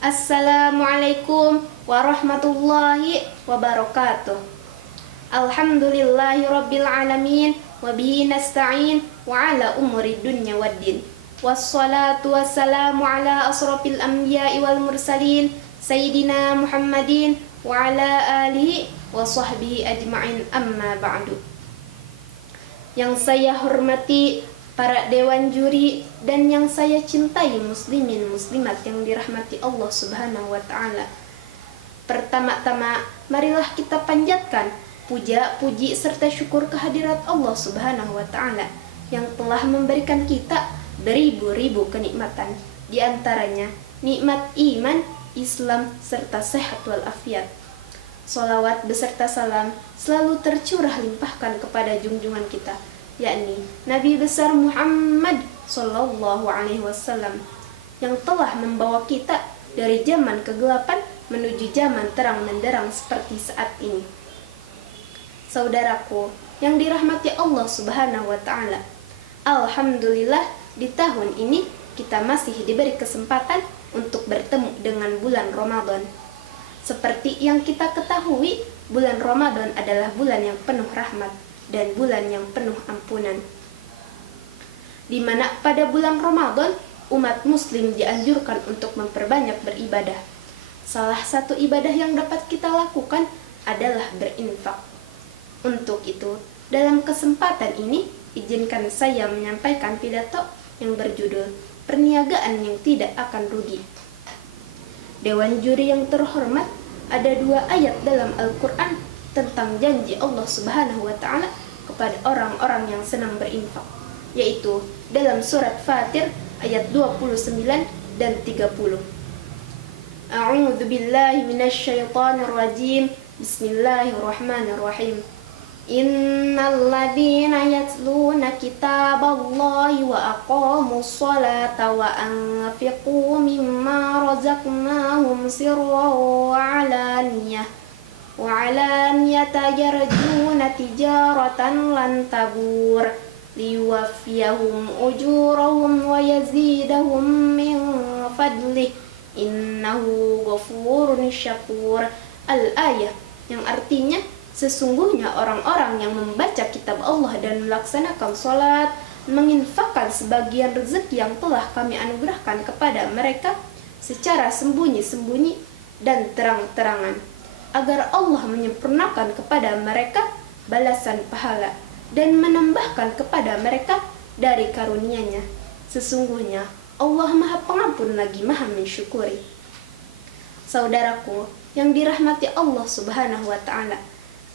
Assalamualaikum warahmatullahi wabarakatuh. Alhamdulillahi rabbil alamin wa bihi nasta'in wa ala umuri dunya waddin. Wassalatu wassalamu ala asrafil anbiya'i wal mursalin sayyidina Muhammadin wa ala alihi wa sahbihi ajma'in, amma ba'du. Yang saya hormati para dewan juri dan yang saya cintai muslimin muslimat yang dirahmati Allah Subhanahu wa taala. Pertama-tama marilah kita panjatkan puja, puji serta syukur kehadirat Allah Subhanahu wa taala yang telah memberikan kita beribu-ribu kenikmatan, di antaranya nikmat iman, Islam serta sehat wal afiat. Salawat beserta salam selalu tercurah limpahkan kepada junjungan kita, yakni Nabi besar Muhammad sallallahu alaihi wasallam yang telah membawa kita dari zaman kegelapan menuju zaman terang menderang seperti saat ini. Saudaraku yang dirahmati Allah Subhanahu wa taala, alhamdulillah di tahun ini kita masih diberi kesempatan untuk bertemu dengan bulan Ramadan. Seperti yang kita ketahui, bulan Ramadan adalah bulan yang penuh rahmat dan bulan yang penuh ampunan, di mana pada bulan Ramadan umat muslim dianjurkan untuk memperbanyak beribadah. Salah satu ibadah yang dapat kita lakukan adalah berinfak. Untuk itu, dalam kesempatan ini izinkan saya menyampaikan pidato yang berjudul Perniagaan yang Tidak Akan Rugi. Dewan juri yang terhormat, ada 2 ayat dalam Al-Quran tentang janji Allah Subhanahu wa taala kepada orang-orang yang senang berinfak, yaitu dalam surat Fatir ayat 29 dan 30. A'udzu billahi minasy syaithanir rajim. Bismillahirrahmanirrahim. Innal ladzina yatluna kitaballahi wa aqamus sholata wa anfiqu mimma razaqnahum sirran wa 'alaniyah wa 'alaniyatan yarjuna tijaratan lan tabur liwaffiyahum ujurahum wa yazidahum min fadlih innahu ghafurun syakur. Al-ayah, yang artinya sesungguhnya orang-orang yang membaca kitab Allah dan melaksanakan sholat, menginfakkan sebagian rezeki yang telah kami anugerahkan kepada mereka secara sembunyi-sembunyi dan terang-terangan, agar Allah menyempurnakan kepada mereka balasan pahala dan menambahkan kepada mereka dari karunia-Nya. Sesungguhnya Allah Maha Pengampun lagi Maha Mensyukuri. Saudaraku yang dirahmati Allah Subhanahu wa taala,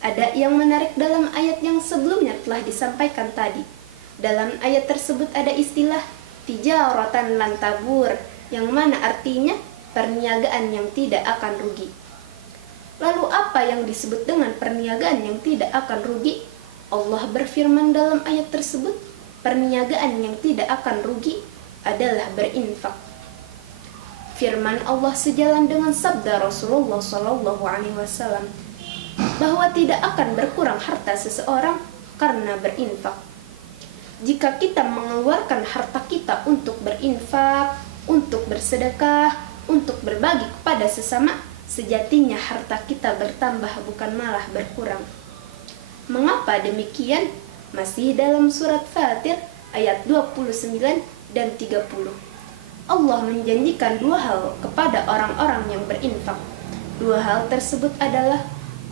ada yang menarik dalam ayat yang sebelumnya telah disampaikan tadi. Dalam ayat tersebut ada istilah tijaratan lan tabur, yang mana artinya perniagaan yang tidak akan rugi. Lalu apa yang disebut dengan perniagaan yang tidak akan rugi? Allah berfirman dalam ayat tersebut, perniagaan yang tidak akan rugi adalah berinfak. Firman Allah sejalan dengan sabda Rasulullah SAW bahwa tidak akan berkurang harta seseorang karena berinfak. Jika kita mengeluarkan harta kita untuk berinfak, untuk bersedekah, untuk berbagi kepada sesama, sejatinya harta kita bertambah bukan malah berkurang. Mengapa demikian? Masih dalam surat Fatir ayat 29 dan 30. Allah menjanjikan 2 hal kepada orang-orang yang berinfak. 2 hal tersebut adalah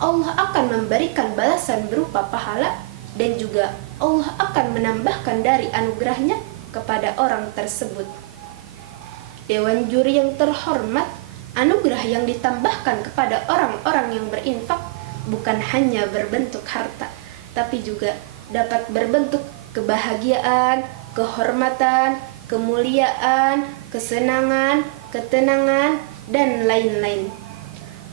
Allah akan memberikan balasan berupa pahala, dan juga Allah akan menambahkan dari anugerahnya kepada orang tersebut. Dewan juri yang terhormat, anugerah yang ditambahkan kepada orang-orang yang berinfak bukan hanya berbentuk harta, tapi juga dapat berbentuk kebahagiaan, kehormatan, kemuliaan, kesenangan, ketenangan, dan lain-lain.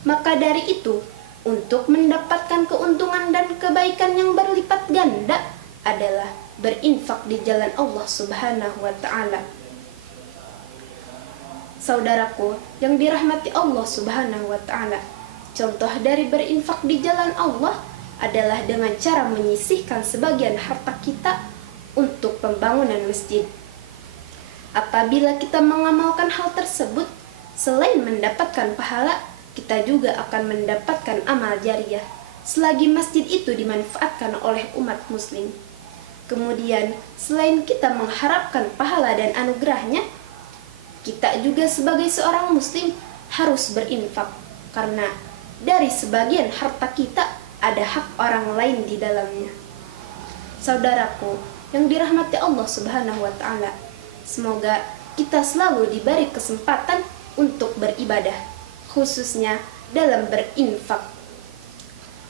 Maka dari itu, untuk mendapatkan keuntungan dan kebaikan yang berlipat ganda adalah berinfak di jalan Allah Subhanahu wa taala. Saudaraku yang dirahmati Allah Subhanahu wa taala, contoh dari berinfak di jalan Allah adalah dengan cara menyisihkan sebagian harta kita untuk pembangunan masjid. Apabila kita mengamalkan hal tersebut, Selain mendapatkan pahala, kita juga akan mendapatkan amal jariah selagi masjid itu dimanfaatkan oleh umat muslim. Kemudian, selain kita mengharapkan pahala dan anugerahnya, kita juga sebagai seorang muslim harus berinfak, karena dari sebagian harta kita ada hak orang lain di dalamnya. Saudaraku yang dirahmati Allah Subhanahu wa Ta'ala, semoga kita selalu diberi kesempatan untuk beribadah, khususnya dalam berinfak.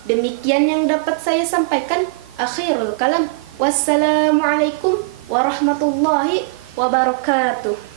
Demikian yang dapat saya sampaikan. Akhirul kalam. Wassalamualaikum warahmatullahi wabarakatuh.